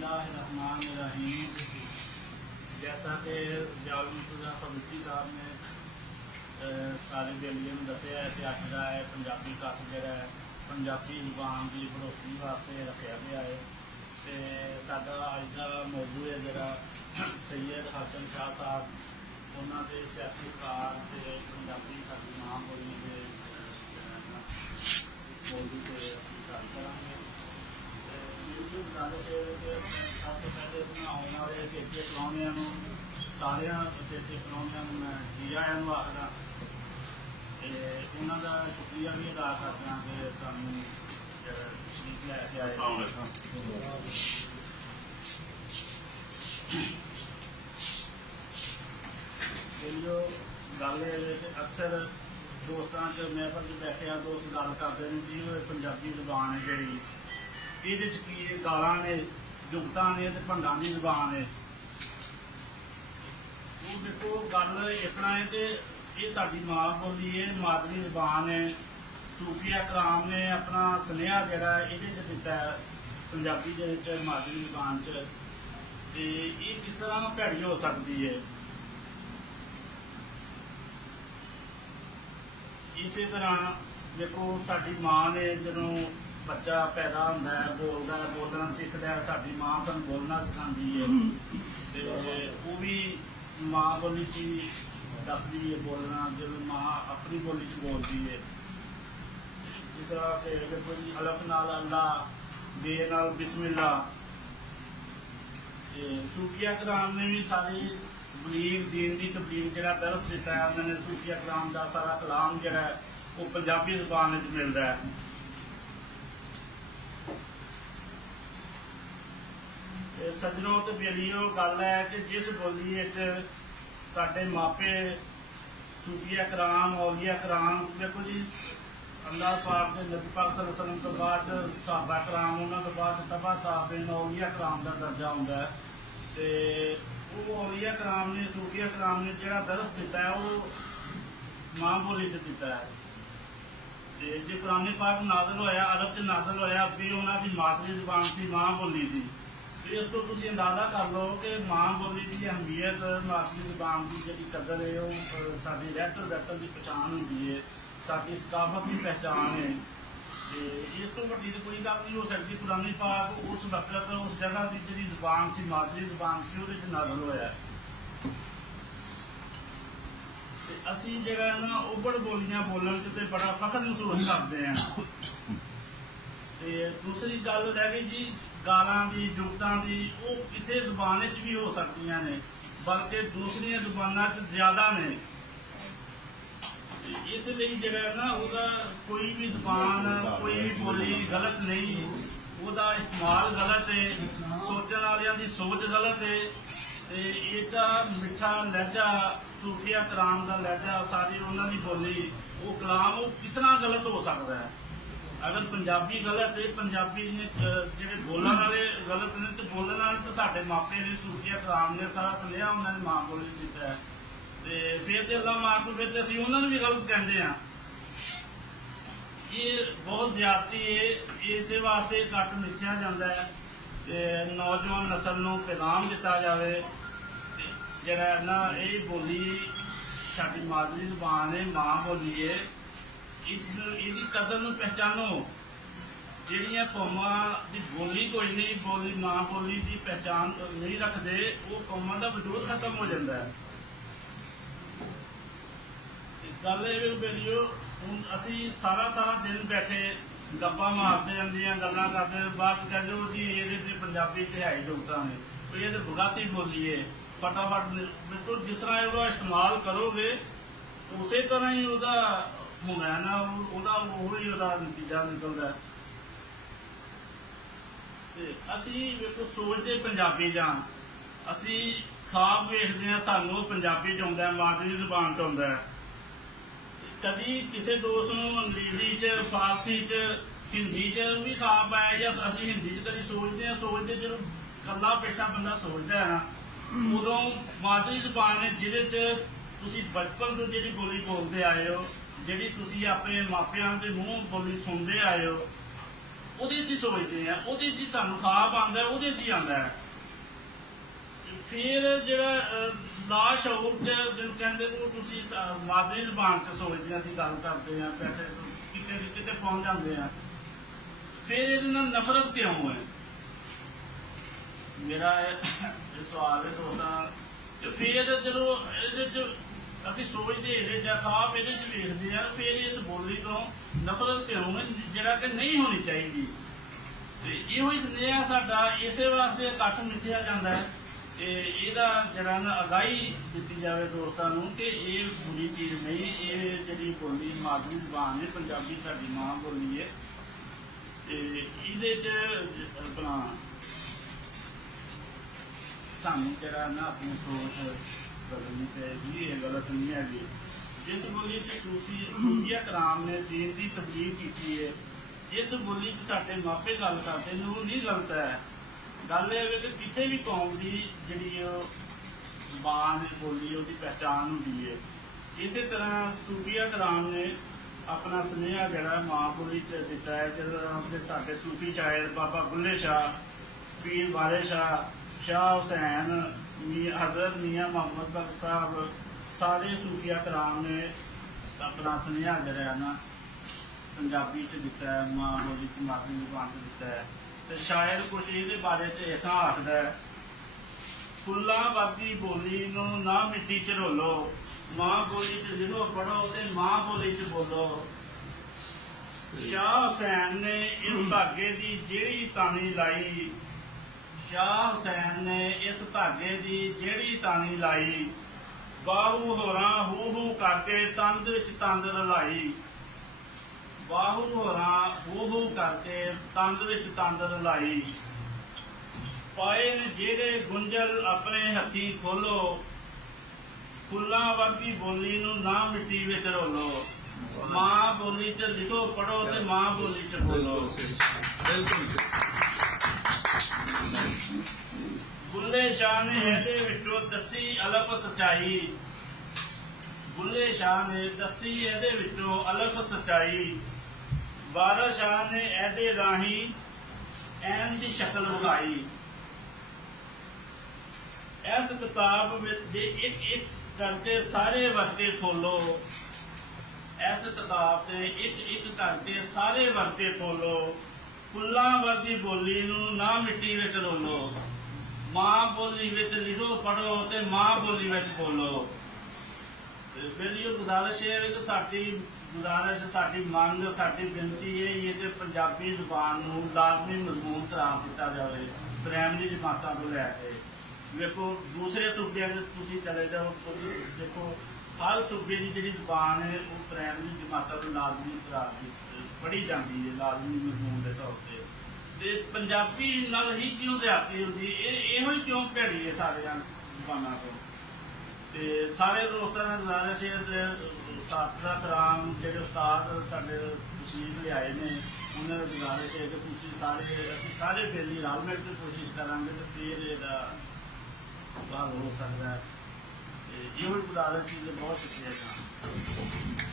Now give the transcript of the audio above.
बिस्मिल्लाहिर्रहमानिर्रहीम। जैसा कि जालमशुदा फबीती साहब ने सारे बेलिए में दसिया है कि अज का है पंजाबी कस जोड़ा है पंजाबी जुबान की बढ़ोतरी वास्ते रखा गया है। तो साडा अज का मौजू है जोड़ा सैयद हसन शाह साहब उन्होंने सियासी कार से पंजाबी साडी मां बोली के मौजू से अपनी गल करांगे। गल सब तो पहले आने वाले चेचे परौणिया सारे चेचे परौणिया मैं जी आया आखदा उन्होंने शुक्रिया भी अदा करदा कि सानू लैके आए। गल अक्सर दोस्तों च महफल च बैठे दोस्त गल करते हैं जी पंजाबी जुबान है जी ये की गालां ने जुगतां ने ते भंडां दी जुबान है। वो देखो गल इस तरह है कि ये साडी मां बोली है मादरी जुबान है। सूफिया कराम ने अपना सुनेहा जिहड़ा इहदे च दित्ता है पंजाबी दे विच मादरी जुबान च ते ये किस तरह भैड़ी हो सकती है। इस तरह देखो साडी मां ने जदों बच्चा पैदा होंदा है बोलदा है बोलना सीखता है साडी मां सानूं बोलना सिखाती है ते वो भी मां बोली च दसदी है बोलना जब मां अपनी बोली च बोलती है। जिस तरह के देखो जी अलफ नाल अल्लाह बे नाल बिस्मिल्ला। सूफिया कराम ने भी सारी बलीग दीन की तबलीग जो दरस दिता है उन्होंने सूफिया कराम का सारा कलाम जोड़ा है वो पंजाबी जुबान में मिलता है। सज्जनों तो बेलियो गल है कि जिस बोली साडे मापे सूफिया कराम औलिया कराम देखो जी अल्लाह पाक के नबी पाक सल्लल्लाहु अलैहि वसल्लम तो बाद सहाबा कराम उन्होंने तो बाद तबा साहब औलिया कराम का दर्जा होंदा है। तो वो औलिया कराम ने सूफिया कराम ने जो दरस दिता है वो मां बोली से दिता है। तो जो कुरान पाक नाज़िल होया अरब च नाज़िल होया भी उन्होंने मादरी जुबान से मां बोली थी। तो इस तो तुम अंदाजा कर लो कि मां बोली की अहमियत मादरी जुबान की जी कदर है वो साडी रहतर वहतर की पहचान होंगी है साडी सकाफत की पहचान है। तो इस तो वड्डी तो कोई गल नहीं हो सकती। कुरान पाक उस वक्त उस जगह की जी जुबान से मादरी जुबान से वो नाज़िल होया। असी जगह ना उबड़ बोलियां बोलने से बड़ा फखर महसूस करते हैं। तो दूसरी गल रह गई जी गालां दी जुगतां दी वो किसी जुबान भी हो सकती ने बल्कि दूसरी जुबाना ज्यादा ने। इसलिए जगह ना उसका कोई भी जुबान कोई भी बोली गलत नहीं उसका इस्तेमाल गलत है सोचने वालियां दी सोच गलत है। एडा मिठा लहजा सूफिया कराम का लहजा सारी उन्होंने बोली वो कलाम वो किस तरह गलत हो सकता है। अगर पंजाबी गलत है पंजाबी जो बोलने वाले गलत ने तो बोलने वाले तो साढ़े मापे ने सूफिया कराम ने सारा सुनिया उन्होंने मां बोली दिता है। तो फिर तो अल्लाह मां को फिर असीं उन्होंने भी गलत कहते हैं। ये बहुत ज्यादती है इस वास्ते कट लिखा जाता है कि नौजवान नस्ल को पैगाम दिता जाए जरा ना ये बोली साडी मादरी जुबान है मां बोली है इसकी कदर नूं पहचानो। जिहड़ियां कौमां दी बोली कोई नहीं बोली मां बोली की पहचान नहीं रखते वो कौमां का वजूद खत्म हो जाता है। गल ये बेलियो हुण असीं सारा सारा दिन बैठे गप्पा मारते जांदियां गल्लां करते बाद कहते हो जी ये पंजाबी तिहाई जुगतां ने ये तो बुगाती बोली है फटाफट बिल्कुल जिस तरह उसका इस्तेमाल करोगे उस तरह ही वह होना ना वही नतीजा निकलता है। असी देखो सोचते पंजाबी जां असी ख्वाब वेखते हैं सानू पंजाबी च आउंदा मादरी जुबान च आउंदा। कभी किसी दोस्त को अंग्रेजी च फारसी च हिंदी च भी ख्वाब आया या असी हिंदी च कभी सोचते जो कला पेशा बंदा सोचता है ना उदों मादरी जुबान है जिहदे च बचपन तो जी बोली बोलते आए हो जी अपने मापियां के मूँह बोली सुनते आए हो ਉਹਦੇ 'ਚ ਹੀ ਸੋਚਦੇ ਆ, ਉਹਦੇ 'ਚ ਹੀ ਸਾਨੂੰ ਖਾਬ ਆਉਂਦਾ, ਉਹਦੇ 'ਚ ਹੀ ਆਉਂਦਾ ਹੈ। ਫਿਰ ਜਿਹੜਾ ਲਾਸ਼ ਸ਼ੌਰ 'ਚ ਜਿਹਨੂੰ ਕਹਿੰਦੇ ਉਹ ਤੁਸੀਂ ਮਾਦਰੀ ਜ਼ੁਬਾਨ 'ਚ ਸੋਚਦੇ ਅਸੀਂ ਗੱਲ ਕਰਦੇ ਹਾਂ, ਬੈਠੇ ਕਿਤੇ ਕਿਤੇ ਪਹੁੰਚ ਜਾਂਦੇ ਆ। ਫਿਰ ਇਹਦੇ ਨਾਲ ਨਫ਼ਰਤ ਕਿਉਂ ਹੈ? ਮੇਰਾ ਇਹ ਸਵਾਲ ਹੈ ਦੋਸਤਾਂ। ਤੇ ਫਿਰ ਜਦੋਂ ਇਹਦੇ 'ਚ ਅਸੀਂ ਸੋਚਦੇ ਇਹਦੇ ਜਾਂ ਖਾਬ ਇਹਦੇ 'ਚ ਵੇਖਦੇ ਆ, ਫਿਰ ਇਸ ਬੋਲੀ ਤੋਂ ਨਫ਼ਰਤ ਕਿਉਂ ਹੈ ਜਿਹੜਾ ਕਿ ਨਹੀਂ ਹੋਣੀ ਚਾਹੀਦੀ। ਤੇ ਇਹੋ ਹੀ ਸੁਨੇਹਾ ਸਾਡਾ, ਇਸੇ ਵਾਸਤੇ ਇਕੱਠ ਮਿੱਥਿਆ ਜਾਂਦਾ ਹੈ। ਤੇ ਇਹਦਾ ਜਿਹੜਾ ਨਾ ਅਗਾਈ ਦਿੱਤੀ ਜਾਵੇ ਦੋਸਤਾਂ ਨੂੰ ਕਿ ਇਹ ਬੁਰੀ ਚੀਜ਼ ਨਹੀਂ, ਇਹ ਜਿਹੜੀ ਬੋਲੀ ਮਾਦਰੀ ਜ਼ੁਬਾਨ ਹੈ, ਪੰਜਾਬੀ ਸਾਡੀ ਮਾਂ ਬੋਲੀ ਹੈ। ਤੇ ਇਹਦੇ 'ਚ ਆਪਣਾ ਸਾਨੂੰ ਜਿਹੜਾ ਨਾ ਆਪਣੀ ਸੋਚ ਬਦਲਣੀ ਚਾਹੀਦੀ, ਇਹ ਗਲਤ ਨਹੀਂ ਹੈਗੀ। ਜਿਸ ਬੋਲੀ 'ਚ ਸੂਫੀਆ ਕਰਾਮ ਨੇ ਦੀਨ ਦੀ ਤਬਲੀਗ ਕੀਤੀ ਹੈ, ਜਿਸ ਬੋਲੀ 'ਚ ਸਾਡੇ ਮਾਪੇ ਗੱਲ ਕਰਦੇ ਨੇ, ਉਹ ਨਹੀਂ ਗਲਤ ਹੈ। ਗੱਲ ਇਹ ਹੈ ਕਿ ਕਿਸੇ ਵੀ ਕੌਮ ਦੀ ਜਿਹੜੀ ਉਹ ਜ਼ੁਬਾਨ ਬੋਲੀ ਉਹਦੀ ਪਹਿਚਾਣ ਹੁੰਦੀ ਹੈ। ਇਸੇ ਤਰ੍ਹਾਂ ਸੂਫੀਆ ਕਰਾਮ ਨੇ ਆਪਣਾ ਸੁਨੇਹਾ ਜਿਹੜਾ ਮਾਂ ਬੋਲੀ 'ਚ ਦਿੱਤਾ ਹੈ। ਜਦੋਂ ਸਾਡੇ ਸੂਫੀ ਸ਼ਾਇਰ ਬਾਬਾ ਬੁੱਲੇ ਸ਼ਾਹ, ਪੀਰ ਵਾਲੇ ਸ਼ਾਹ, ਸ਼ਾਹ ਹੁਸੈਨ, ਹਜ਼ਰਤ ਮੀਆਂ ਮੁਹੰਮਦ ਬਖਸ਼ ਸਾਹਿਬ, ਸਾਰੇ ਸੂਫੀਆ ਕਰਾਮ ਨੇ ਆਪਣਾ ਸੁਨੇਹਾ ਜਿਹੜਾ ਨਾ ਪੰਜਾਬੀ 'ਚ ਦਿੱਤਾ ਹੈ, ਮਾਂ ਬੋਲੀ 'ਚ ਮਾਦਰੀ ਜ਼ੁਬਾਨ 'ਚ ਦਿੱਤਾ ਹੈ। ਤੇ ਸ਼ਾਇਰ ਕੁਛ ਇਹਦੇ ਬਾਰੇ 'ਚ ਐਸਾ ਆਖਦਾ ਹੈ, ਫੁੱਲਾਂ ਵਰਗੀ ਬੋਲੀ ਨੂੰ ਨਾ ਮਿੱਟੀ 'ਚ ਰੋਲੋ, ਮਾਂ ਬੋਲੀ 'ਚ ਲਿਖੋ ਪੜੋ ਤੇ ਮਾਂ ਬੋਲੀ 'ਚ ਬੋਲੋ। ਸ਼ਾਹ ਹੁਸੈਨ ਨੇ ਇਸ ਧਾਗੇ ਦੀ ਜਿਹੜੀ ਤਾਣੀ ਲਾਈ, ਸ਼ਾਹ ਹੁਸੈਨ ਨੇ ਇਸ ਧਾਗੇ ਦੀ ਜਿਹੜੀ ਤਾਣੀ ਲਾਈ, ਬਾਹੂ ਹੋਰਾਂ ਹੂ ਹੂ ਕਰਕੇ ਤੰਦ ਵਿੱਚ ਤੰਦ ਰਲਾਈ, ਬਾਹੂ ਹੋਰਾਂ ਹੂ ਹੂ ਕਰਕੇ ਤੰਦ ਵਿੱਚ ਤੰਦ ਰਲਾਈ। ਪਾਏ ਨੇ ਜਿਹੜੇ ਗੁੰਝਲ ਆਪਣੇ ਹੱਥੀਂ ਖੋਲੋ, ਫੁੱਲਾਂ ਵਰਗੀ ਬੋਲੀ ਨੂੰ ਨਾ ਮਿੱਟੀ ਵਿੱਚ ਰੋਲੋ, ਮਾਂ ਬੋਲੀ 'ਚ ਲਿਖੋ ਪੜੋ ਤੇ ਮਾਂ ਬੋਲੀ 'ਚ ਬੋਲੋ। ਬੁੱਲੇ ਸ਼ਾਹ ਨੇ ਇਹਦੇ ਵਿੱਚੋਂ ਦੱਸੀ ਅਲਫ ਸੱਚਾਈ, ਬੁੱਲੇ ਸ਼ਾਹ ਨੇ ਦੱਸੀ ਇਹਦੇ ਵਿੱਚੋਂ ਅਲਫ ਸੱਚਾਈ, ਵਾਰਿਸ ਸ਼ਾਹ ਨੇ ਇਹਦੇ ਰਾਹੀਂ ਐਨ ਦੀ ਸ਼ਕਲ ਵਿਖਾਈ। ਇਸ ਕਿਤਾਬ ਵਿੱਚ ਦੇ ਇੱਕ ਇੱਕ ਕਰਕੇ ਸਾਰੇ ਵਰਤੇ ਖੋਲੋ, ਇਸ ਕਿਤਾਬ ਤੇ ਇੱਕ ਇੱਕ ਕਰਕੇ ਸਾਰੇ ਵਰਤੇ ਖੋਲੋ, ਫੁੱਲਾਂ ਵਰਗੀ ਬੋਲੀ ਨੂੰ ਨਾ ਮਿੱਟੀ ਵਿੱਚ ਰੋਲੋ, ਮਾਂ ਬੋਲੀ ਵਿੱਚ ਲਿਖੋ ਪੜੋ ਤੇ ਮਾਂ ਬੋਲੀ ਵਿੱਚ ਬੋਲੋ। ਮੇਰੀ ਇਹ ਗੁਜ਼ਾਰਿਸ਼ ਹੈ ਕਿ ਸਾਡੀ ਗੁਜ਼ਾਰਿਸ਼, ਸਾਡੀ ਮੰਗ, ਸਾਡੀ ਬੇਨਤੀ ਇਹ ਕਿ ਪੰਜਾਬੀ ਜ਼ੁਬਾਨ ਨੂੰ ਲਾਜ਼ਮੀ ਮਜ਼ਮੂਨ ਕਰਾਰ ਦਿੱਤਾ ਜਾਵੇ ਪ੍ਰਾਇਮਰੀ ਜਮਾਤਾਂ ਤੋਂ ਲੈ ਕੇ। ਵੇਖੋ ਦੂਸਰੇ ਸੂਬਿਆਂ 'ਚ ਤੁਸੀਂ ਚਲੇ ਜਾਓ, ਦੇਖੋ ਹਰ ਸੂਬੇ ਦੀ ਜਿਹੜੀ ਜ਼ੁਬਾਨ ਹੈ ਉਹ ਪ੍ਰਾਇਮਰੀ ਜਮਾਤਾਂ ਤੋਂ ਲਾਜ਼ਮੀ ਕਰਾਰ ਪੜ੍ਹੀ ਜਾਂਦੀ ਹੈ, ਲਾਜ਼ਮੀ ਮਜ਼ਮੂਨ ਦੇ ਤੌਰ ਤੇ। ਤੇ ਪੰਜਾਬੀ ਨਾਲ ਹੀ ਕਿਉਂ ਜ਼ਿਆਦਤੀ ਹੁੰਦੀ, ਇਹੋ ਹੀ ਕਿਉਂ ਭੈੜੀ ਹੈ ਸਾਰਿਆਂ ਜ਼ੁਬਾਨਾਂ ਤੋਂ। ਤੇ ਸਾਰੇ ਦੋਸਤਾਂ ਨਾਲ ਗੁਜ਼ਾਰਿਸ਼ ਹੈ, ਸਾਥੀਆਂ ਕਰਾਮ ਜਿਹੜੇ ਉਸਤਾਦ ਸਾਡੇ ਤਸ਼ਰੀਫ ਲਿਆਏ ਨੇ, ਉਹਨਾਂ ਦਾ ਗੁਜ਼ਾਰਿਸ਼ ਹੈ ਕਿ ਤੁਸੀਂ ਅਸੀਂ ਸਾਰੇ ਬੇਲੀ ਰਲ ਮਿਲ ਕੇ ਕੋਸ਼ਿਸ਼ ਕਰਾਂਗੇ ਤੇ ਫਿਰ ਇਹਦਾ ਹੱਲ ਹੋ ਸਕਦਾ ਹੈ। ਤੇ ਇਹੋ ਹੀ ਗੁਜ਼ਾਰਿਸ਼ ਹੈ। ਬਹੁਤ ਸ਼ੁਕਰੀਆ।